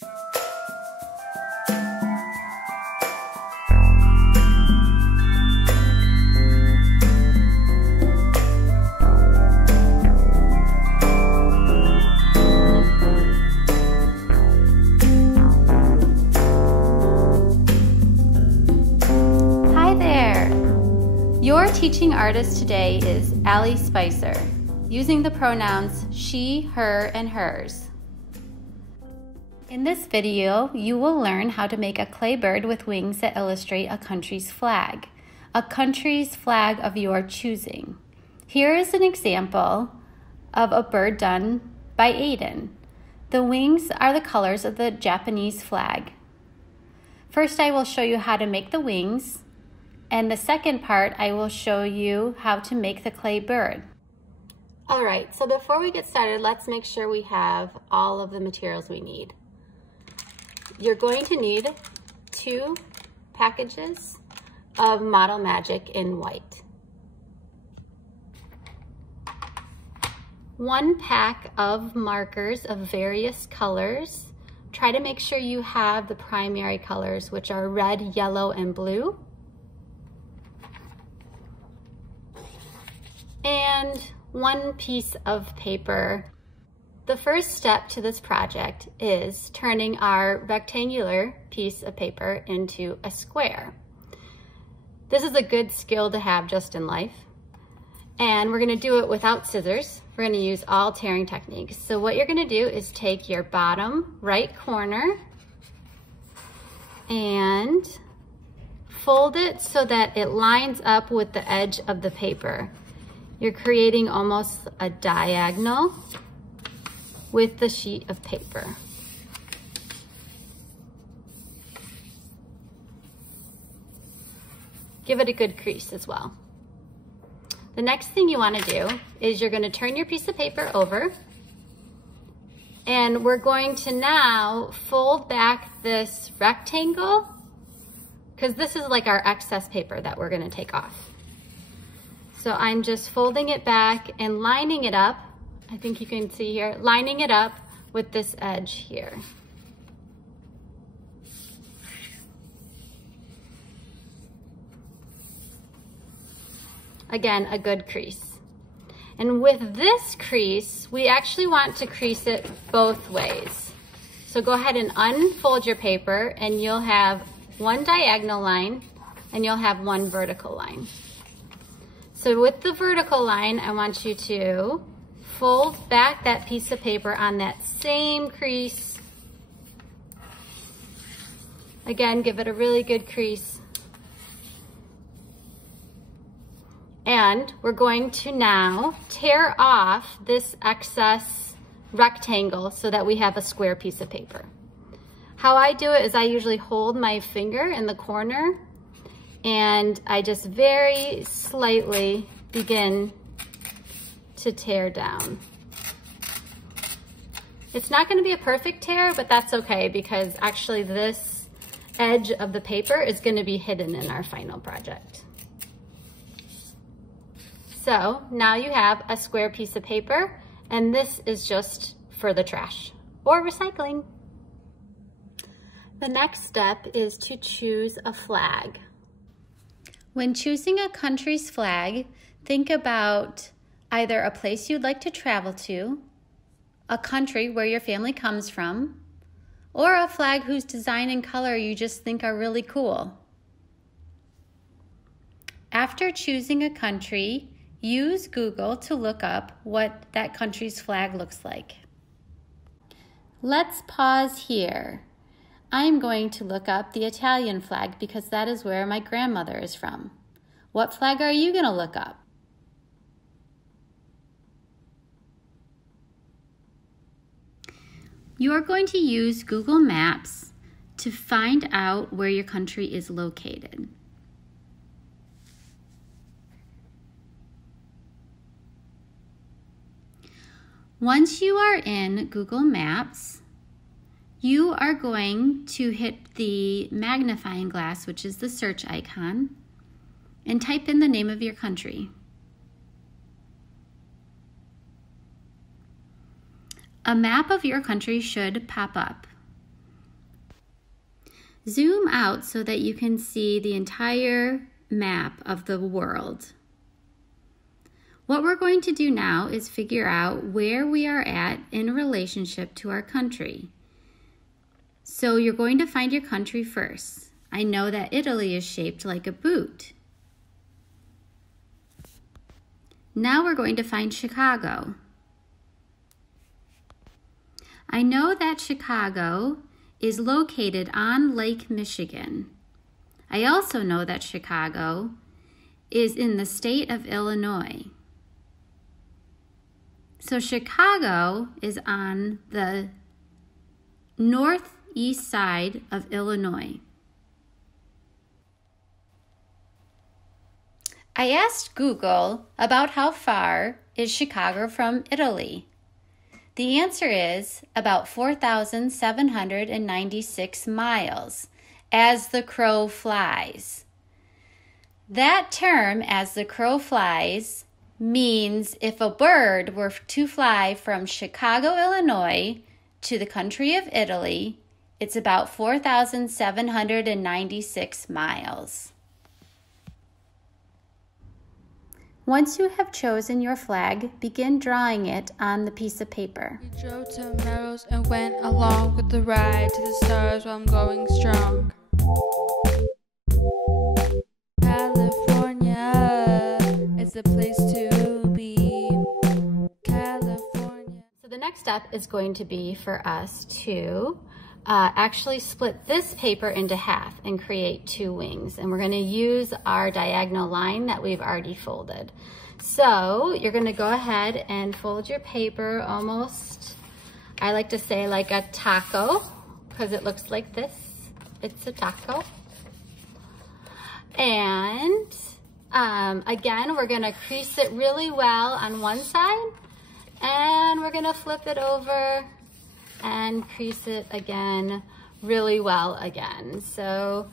Your teaching artist today is Allie Spicer, using the pronouns she, her, and hers. In this video, you will learn how to make a clay bird with wings that illustrate a country's flag of your choosing. Here is an example of a bird done by Aiden. The wings are the colors of the Japanese flag. First, I will show you how to make the wings. And the second part, I will show you how to make the clay bird. All right, so before we get started, let's make sure we have all of the materials we need. You're going to need 2 packages of Model Magic in white. 1 pack of markers of various colors. Try to make sure you have the primary colors, which are red, yellow, and blue. And 1 piece of paper. The first step to this project is turning our rectangular piece of paper into a square. This is a good skill to have just in life. And we're gonna do it without scissors. We're gonna use all tearing techniques. So what you're gonna do is take your bottom right corner and fold it so that it lines up with the edge of the paper. You're creating almost a diagonal with the sheet of paper. Give it a good crease as well. The next thing you want to do is you're going to turn your piece of paper over, and we're going to now fold back this rectangle, because this is like our excess paper that we're going to take off. So I'm just folding it back and lining it up. I think you can see here, lining it up with this edge here. Again, a good crease. And with this crease, we actually want to crease it both ways. So go ahead and unfold your paper, and you'll have 1 diagonal line and you'll have 1 vertical line. So with the vertical line, I want you to fold back that piece of paper on that same crease. Again, give it a really good crease. And we're going to now tear off this excess rectangle so that we have a square piece of paper. How I do it is I usually hold my finger in the corner and I just very slightly begin to tear down. It's not going to be a perfect tear, but that's okay, because actually this edge of the paper is going to be hidden in our final project. So now you have a square piece of paper, and this is just for the trash or recycling. The next step is to choose a flag. When choosing a country's flag, think about either a place you'd like to travel to, a country where your family comes from, or a flag whose design and color you just think are really cool. After choosing a country, use Google to look up what that country's flag looks like. Let's pause here. I'm going to look up the Italian flag because that is where my grandmother is from. What flag are you going to look up? You are going to use Google Maps to find out where your country is located. Once you are in Google Maps, you are going to hit the magnifying glass, which is the search icon, and type in the name of your country. A map of your country should pop up. Zoom out so that you can see the entire map of the world. What we're going to do now is figure out where we are at in relationship to our country. So you're going to find your country first. I know that Italy is shaped like a boot. Now we're going to find Chicago. I know that Chicago is located on Lake Michigan. I also know that Chicago is in the state of Illinois. So Chicago is on the northeast side of Illinois. I asked Google about how far is Chicago from Italy. The answer is about 4,796 miles, as the crow flies. That term, as the crow flies, means if a bird were to fly from Chicago, Illinois to the country of Italy, it's about 4,796 miles. Once you have chosen your flag, begin drawing it on the piece of paper. We drove to Melrose and went along with the ride to the stars while I'm going strong. California is the place to be. California. So the next step is going to be for us to actually split this paper into half and create two wings. And we're going to use our diagonal line that we've already folded. So you're going to go ahead and fold your paper almost, I like to say like a taco, because it looks like this. It's a taco. And again, we're going to crease it really well on one side, and we're going to flip it over and crease it again really well again. So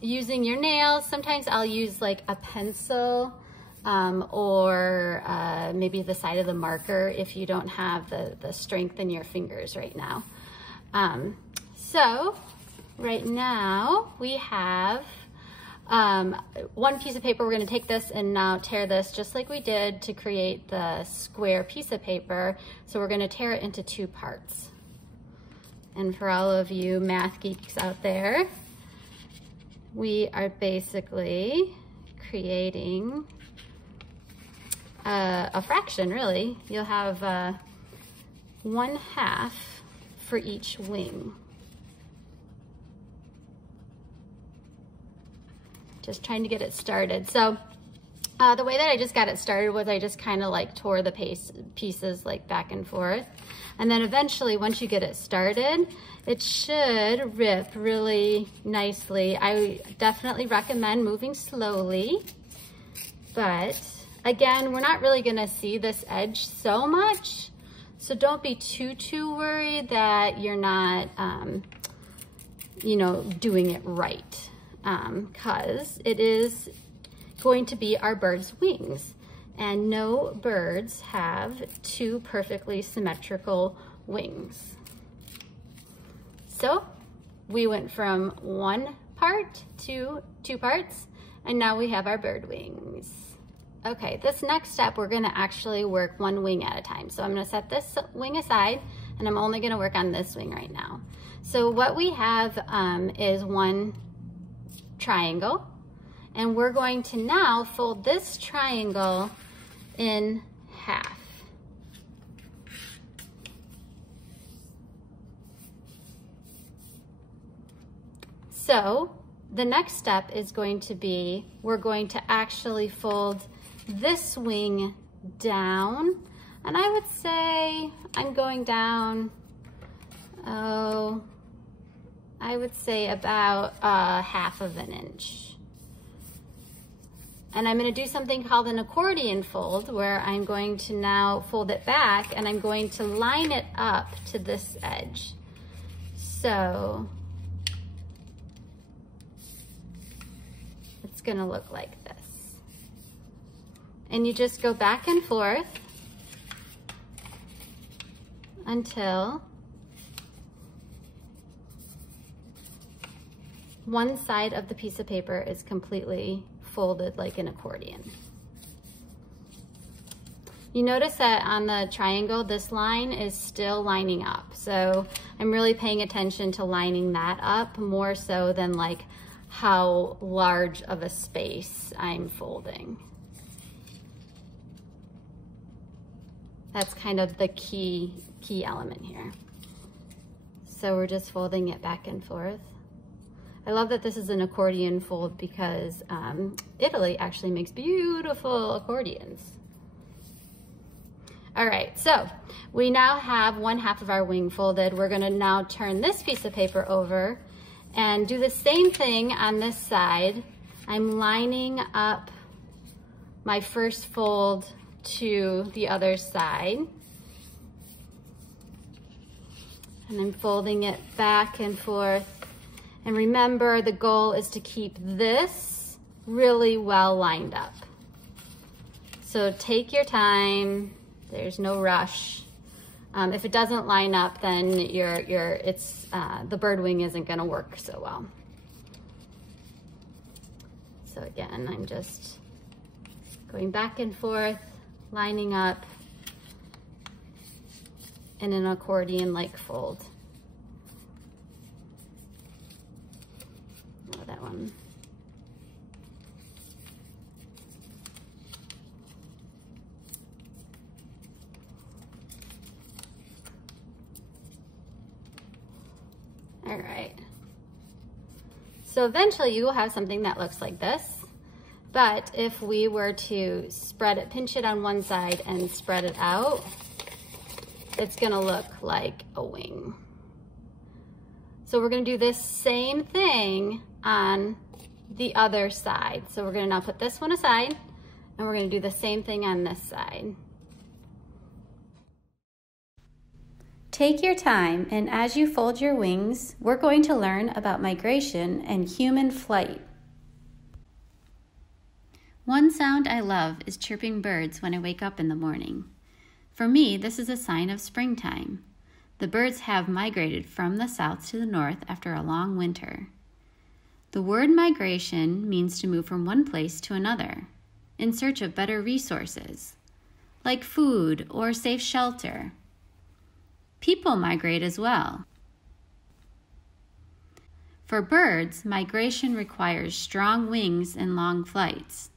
using your nails, sometimes I'll use like a pencil or maybe the side of the marker if you don't have the strength in your fingers right now. So right now we have one piece of paper. We're going to take this and now tear this just like we did to create the square piece of paper. So we're going to tear it into two parts. And for all of you math geeks out there, we are basically creating a fraction, really. You'll have 1/2 for each wing. Just trying to get it started. So the way that I just got it started was I just kind of like tore the pieces like back and forth. And then eventually, once you get it started, it should rip really nicely. I definitely recommend moving slowly, but again, we're not really gonna see this edge so much. So don't be too worried that you're not, you know, doing it right. Because it is going to be our bird's wings, and no birds have two perfectly symmetrical wings. So we went from one part to two parts, and now we have our bird wings. Okay, this next step, we're gonna actually work one wing at a time. So I'm gonna set this wing aside, and I'm only gonna work on this wing right now. So what we have is one triangle, and we're going to now fold this triangle in half. So the next step is going to be, we're going to actually fold this wing down, and I would say I'm going down, I would say about 1/2 inch. And I'm going to do something called an accordion fold, where I'm going to now fold it back and I'm going to line it up to this edge. So it's going to look like this. And you just go back and forth until one side of the piece of paper is completely folded like an accordion. You notice that on the triangle, this line is still lining up. So I'm really paying attention to lining that up more so than like how large of a space I'm folding. That's kind of the key element here. So we're just folding it back and forth. I love that this is an accordion fold because Italy actually makes beautiful accordions. All right, so we now have 1/2 of our wing folded. We're gonna now turn this piece of paper over and do the same thing on this side. I'm lining up my first fold to the other side. And I'm folding it back and forth. And remember, the goal is to keep this really well lined up. So take your time. There's no rush. If it doesn't line up, then the bird wing isn't gonna work so well. So again, I'm just going back and forth, lining up in an accordion-like fold. Oh, that one. All right. So eventually you will have something that looks like this. But if we were to spread it, pinch it on one side and spread it out, it's gonna look like a wing. So we're gonna do this same thing on the other side. So we're gonna now put this one aside and we're gonna do the same thing on this side. Take your time, and as you fold your wings, we're going to learn about migration and human flight. One sound I love is chirping birds when I wake up in the morning. For me, this is a sign of springtime. The birds have migrated from the south to the north after a long winter. The word migration means to move from one place to another in search of better resources, like food or safe shelter. People migrate as well. For birds, migration requires strong wings and long flights.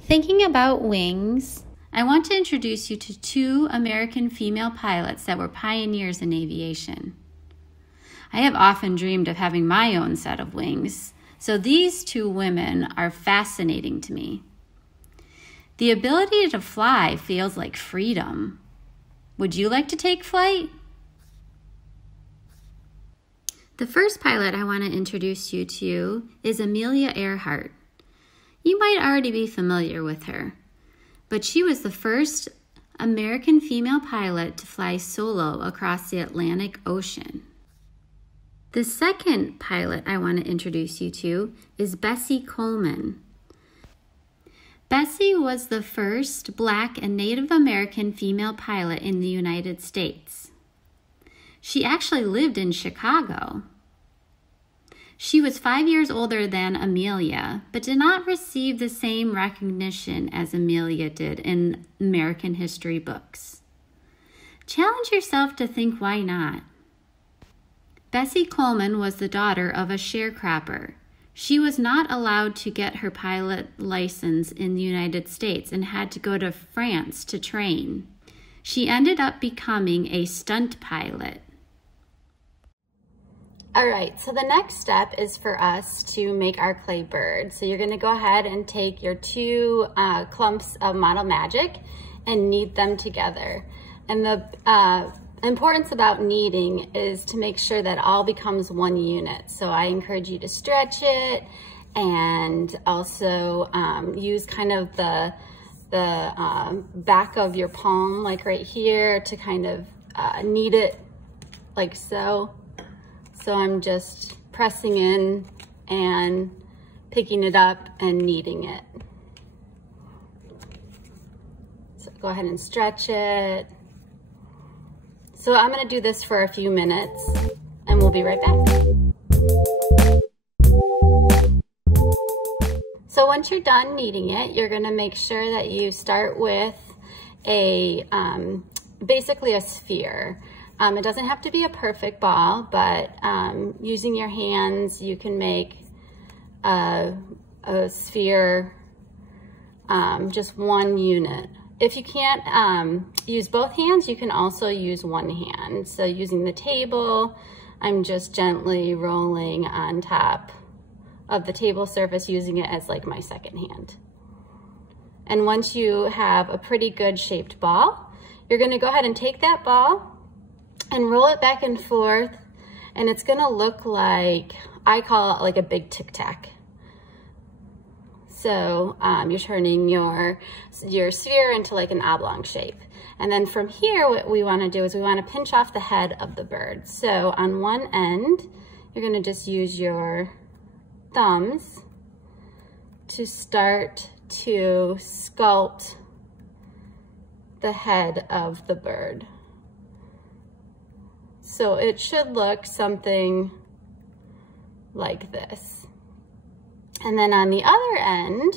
Thinking about wings, I want to introduce you to 2 American female pilots that were pioneers in aviation. I have often dreamed of having my own set of wings, so these 2 women are fascinating to me. The ability to fly feels like freedom. Would you like to take flight? The first pilot I want to introduce you to is Amelia Earhart. You might already be familiar with her, but she was the first American female pilot to fly solo across the Atlantic Ocean. The second pilot I want to introduce you to is Bessie Coleman. Bessie was the first Black and Native American female pilot in the United States. She actually lived in Chicago. She was 5 years older than Amelia, but did not receive the same recognition as Amelia did in American history books. Challenge yourself to think why not. Bessie Coleman was the daughter of a sharecropper. She was not allowed to get her pilot license in the United States and had to go to France to train. She ended up becoming a stunt pilot. All right, so the next step is for us to make our clay bird. So you're gonna go ahead and take your 2 clumps of Model Magic and knead them together. And the importance about kneading is to make sure that all becomes one unit. So I encourage you to stretch it and also use kind of the back of your palm, like right here, to kind of knead it like so. So I'm just pressing in and picking it up and kneading it. So go ahead and stretch it. So I'm gonna do this for a few minutes and we'll be right back. So once you're done kneading it, you're gonna make sure that you start with a, basically a sphere. It doesn't have to be a perfect ball, but using your hands, you can make a sphere, just one unit. If you can't use both hands, you can also use one hand. So using the table, I'm just gently rolling on top of the table surface, using it as like my second hand. And once you have a pretty good shaped ball, you're gonna go ahead and take that ball and roll it back and forth, and it's gonna look like, I call it like a big tic tac. So you're turning your sphere into like an oblong shape. And then from here, what we wanna do is we wanna pinch off the head of the bird. So on one end, you're gonna just use your thumbs to start to sculpt the head of the bird. So it should look something like this. And then on the other end,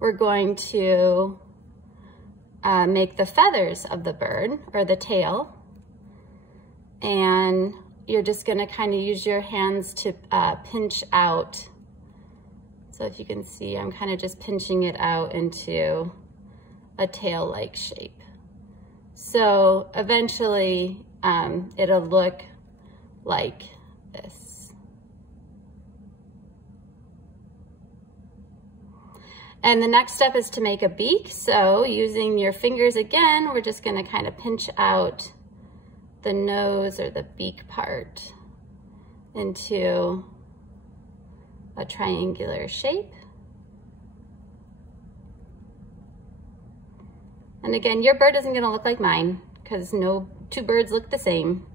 we're going to make the feathers of the bird, or the tail. And you're just gonna kind of use your hands to pinch out. So if you can see, I'm kind of just pinching it out into a tail-like shape. So eventually it'll look like this. And the next step is to make a beak. So using your fingers again, we're just gonna kind of pinch out the nose or the beak part into a triangular shape. And again, your bird isn't gonna look like mine, because no two birds look the same.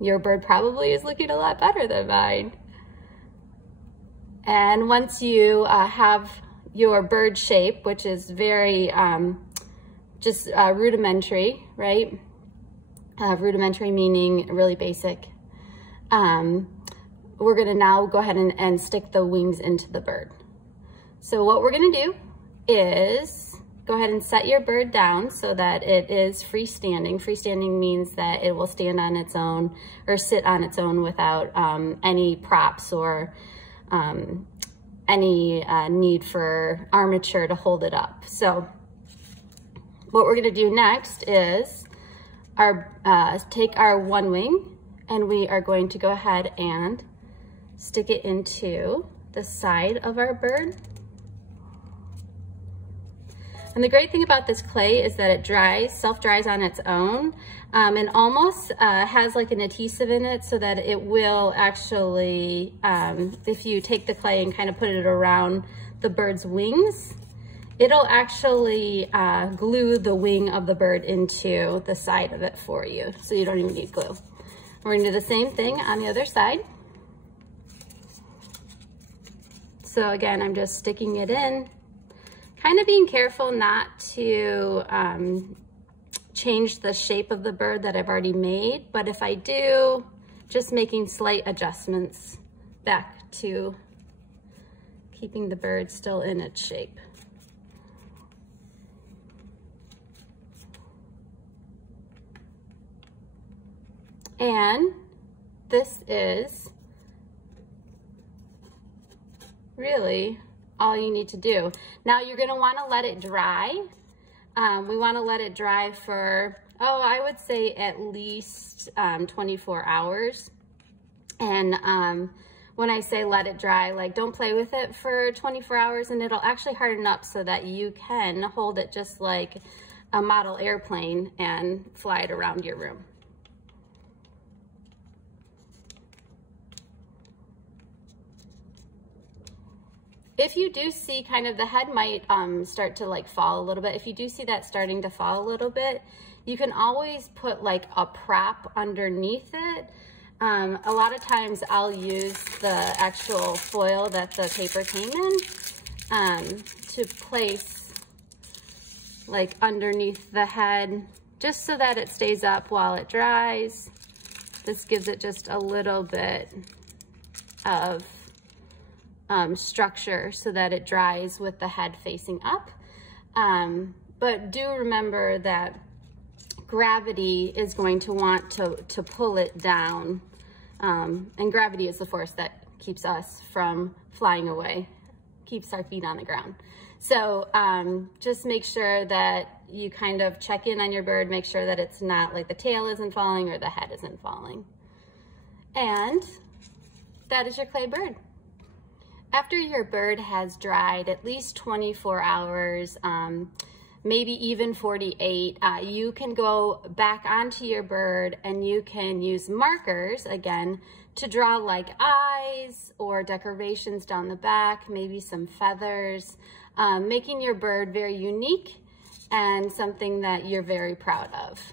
Your bird probably is looking a lot better than mine. And once you have your bird shape, which is very just rudimentary, right? Rudimentary meaning really basic. We're gonna now go ahead and stick the wings into the bird. So what we're gonna do is go ahead and set your bird down so that it is freestanding. Freestanding means that it will stand on its own or sit on its own without any props or any need for armature to hold it up. So what we're gonna do next is take our one wing, and we are going to go ahead and stick it into the side of our bird. And the great thing about this clay is that it dries, self-dries on its own, and almost has like an adhesive in it, so that it will actually, if you take the clay and kind of put it around the bird's wings, it'll actually glue the wing of the bird into the side of it for you, so you don't even need glue. We're gonna do the same thing on the other side. So again, I'm just sticking it in, kind of being careful not to change the shape of the bird that I've already made, but if I do, just making slight adjustments back to keeping the bird still in its shape. And this is really all you need to do. Now you're gonna wanna let it dry. We wanna let it dry for, I would say at least 24 hours. And when I say let it dry, like don't play with it for 24 hours, and it'll actually harden up so that you can hold it just like a model airplane and fly it around your room. If you do see kind of the head might start to like fall a little bit, if you do see that starting to fall a little bit, you can always put like a prop underneath it. A lot of times I'll use the actual foil that the paper came in to place like underneath the head, just so that it stays up while it dries. This gives it just a little bit of structure so that it dries with the head facing up. But do remember that gravity is going to want to pull it down. And gravity is the force that keeps us from flying away, keeps our feet on the ground. So just make sure that you kind of check in on your bird, make sure that it's not like the tail isn't falling or the head isn't falling. And that is your clay bird. After your bird has dried at least 24 hours, maybe even 48, you can go back onto your bird and you can use markers again to draw like eyes or decorations down the back, maybe some feathers, making your bird very unique and something that you're very proud of.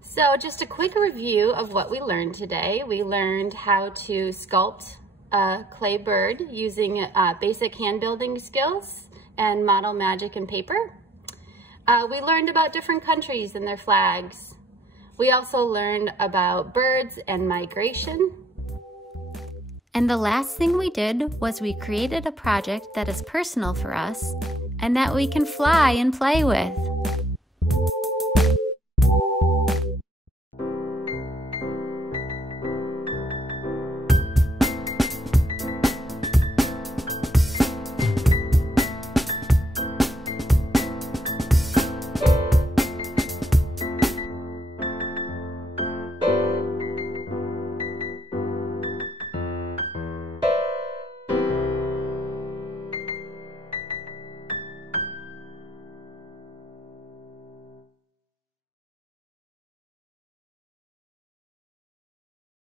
So just a quick review of what we learned today. We learned how to sculpt a clay bird using basic hand building skills and model magic and paper. We learned about different countries and their flags. We also learned about birds and migration. And the last thing we did was we created a project that is personal for us and that we can fly and play with.